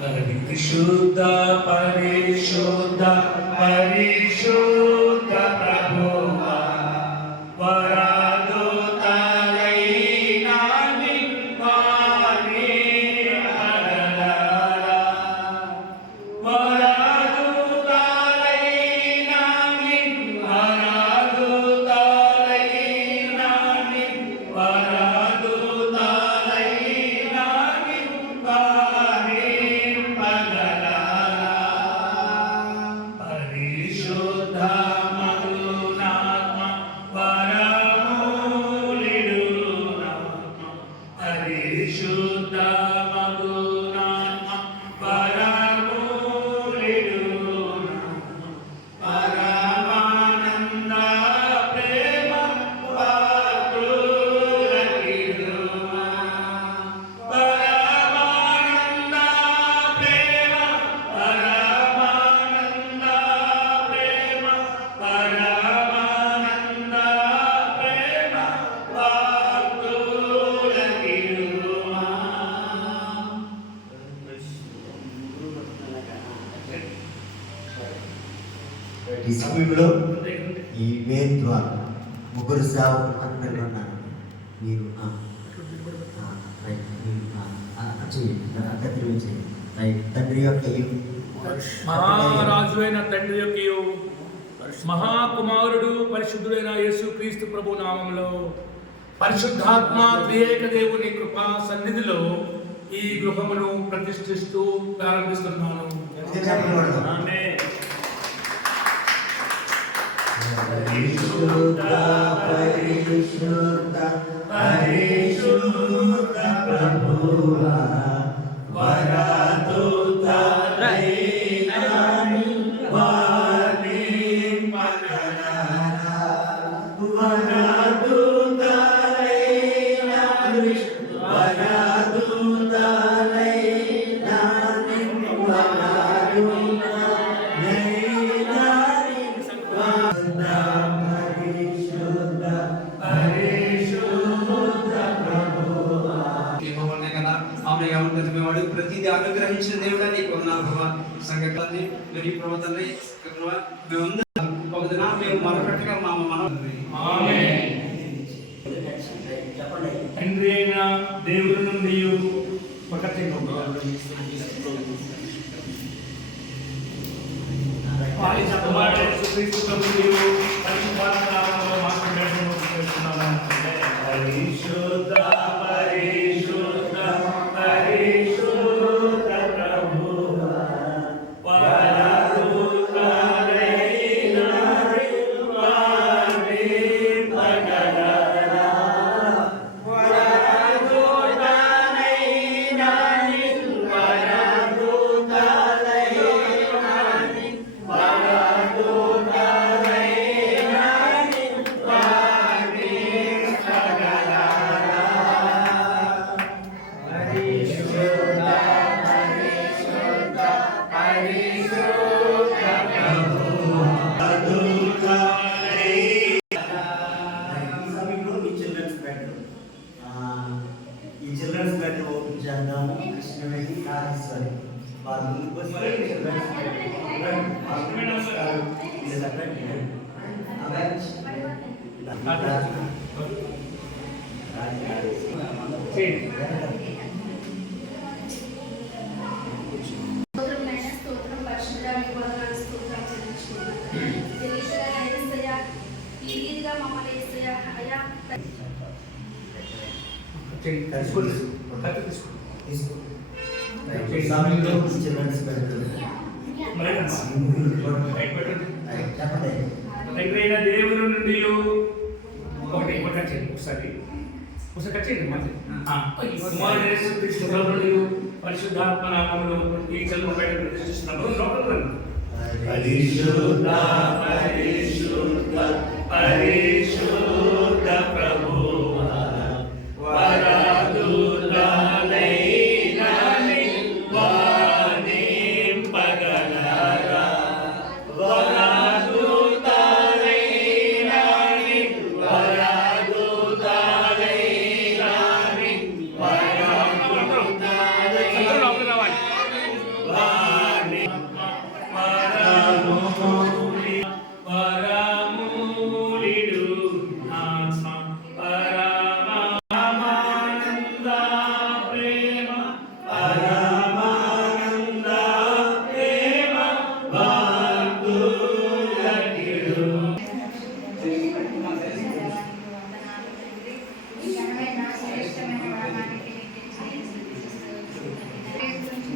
పరిశుద్ధ పరిశుద్ధ పరిశుద్ధ ప్రభువా ఈ సమయంలో ఈ మెయిన్ ద్వారా ముగ్గురు సేవకులు అందరిలో ఉన్నారు. మీరు తండ్రి యొక్క మహారాజు అయిన తండ్రి యొక్క మహాకుమారుడు పరిశుద్ధుడైన యేసుక్రీస్తు ప్రభు నామములో పరిశుద్ధాత్మ త్రియేక దేవుని కృపా సన్నిధిలో ఈ గృహమును ప్రతిష్ఠిస్తూ ప్రారంభిస్తున్నాను. ఆమేన్. పరిశుద్ధ పరిశుద్ధ పరిశుద్ధ ప్రభువా వరదూతలైనాని వారి మగనారా వరదూతలైనాని వరదూతలైనాని వరదూతలైనాని ప్రతిదీ అనుగ్రహించిన దేవుడా నీకు సంఘాన్ని మరియు ప్రవర్తనని మేము మరొకటిగా తండ్రి అయిన దేవుడి నుండి పరిశుద్ధ ఈ చిల్డ్రన్స్ బెడ్ ఓపెన్ చేద్దాము. కృష్ణవేణి కాళేశ్వరి వాళ్ళ ముందుకు వచ్చి దేవుని నుండి ఒకసారి పరిశుద్ధాత్మ నామములో ఈ చదువు బయట ప్రతిష్ఠిస్తున్నాము. పరిశుద్ధ పరిశుద్ధ పరిశుద్ధ ప్రభువా వరదూతలైనాని వారి మగనారా వరదూతలైనాని వరదూతలైనాని వరదూతలైనాని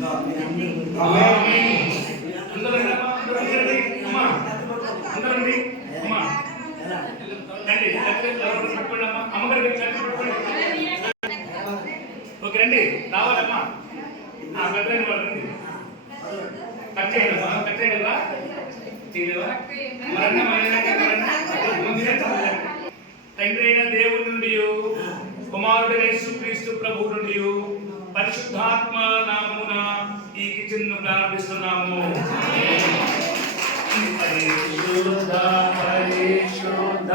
అందరూ రండి అమ్మా, అందరూ రండి అమ్మా, అందరూ రండి అమ్మా, రండి పట్టుకోండి అమ్మా, అమ్మగారు పట్టుకోండి. ఓకే రండి, రావాలమ్మా. గట్రండి వాళ్ళు రండి. కట్ చేయండి అమ్మా, కట్ చేయగలరా? చేయలేవా? తండ్రి అయిన దేవుడి నుండి, కుమారుడైన యేసుక్రీస్తు ప్రభువు నుండి, పరిశుద్ధాత్మ నామమున ఈ కిచెన్ ప్రారంభిస్తున్నాము. పరిశుద్ధ పరిశుద్ధ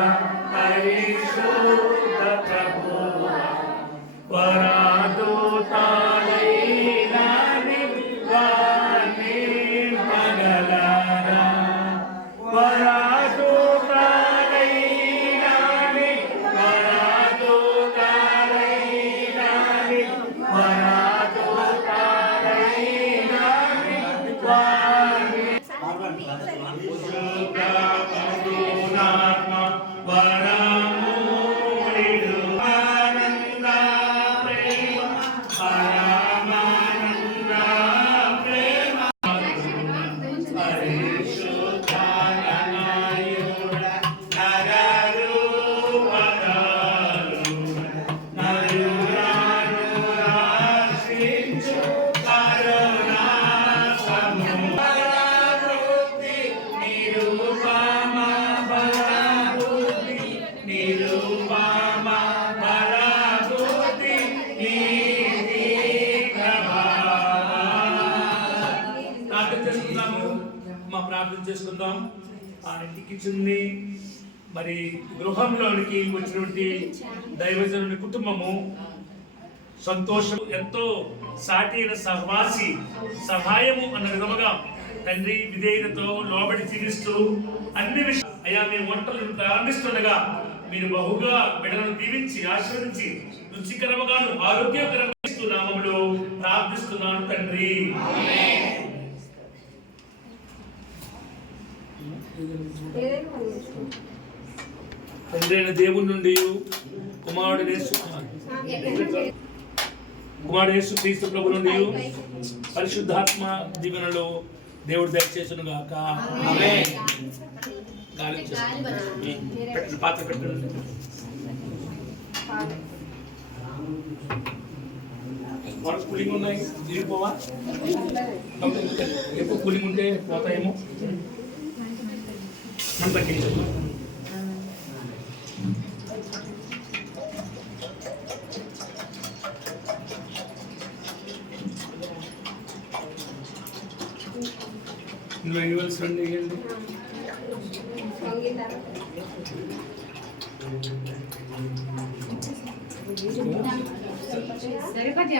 పరిశుద్ధ ప్రభువా, పరదూతలైన నివాని మగలారా, పరదూతలైన ప్రార్థన చేసుకుందాం. ఆ ఇంటికి చున్ని మరి గృహంలోనికి వచ్చినటువంటి దైవజనుని కుటుంబము సంతోషం, ఎంతో సాటి అయిన సహవాసి సహాయము అన్న విధముగా తండ్రి విధేయతతో లోబడి జీవిస్తూ అన్ని విషయాలు అయ్యా మీ వంటలను ప్రారంభిస్తుండగా మీరు బహుగా బిడ్డలను దీవించి ఆశీర్వదించి రుచికరముగాను ఆరోగ్యకరమైన నామములో ప్రార్థిస్తున్నాను తండ్రి. తండ్రి అయిన దేవుని నుండి కుమారుడు యేసుక్రీస్తు ప్రభువు నుండి పరిశుద్ధాత్మ దీవెనలో దేవుడు దయచేసును గాక. ఆమేన్. పాత్ర పెట్టండి. కూలింగ్ ఉన్నాయి, తిరిగిపోవా? ఎక్కువ కూలింగ్ ఉంటే పోతాయేమో. మనం తగ్గించదు. ఇందులో ఇవ్వాల్సి రండి, ఇవ్వండి. సరిపోతే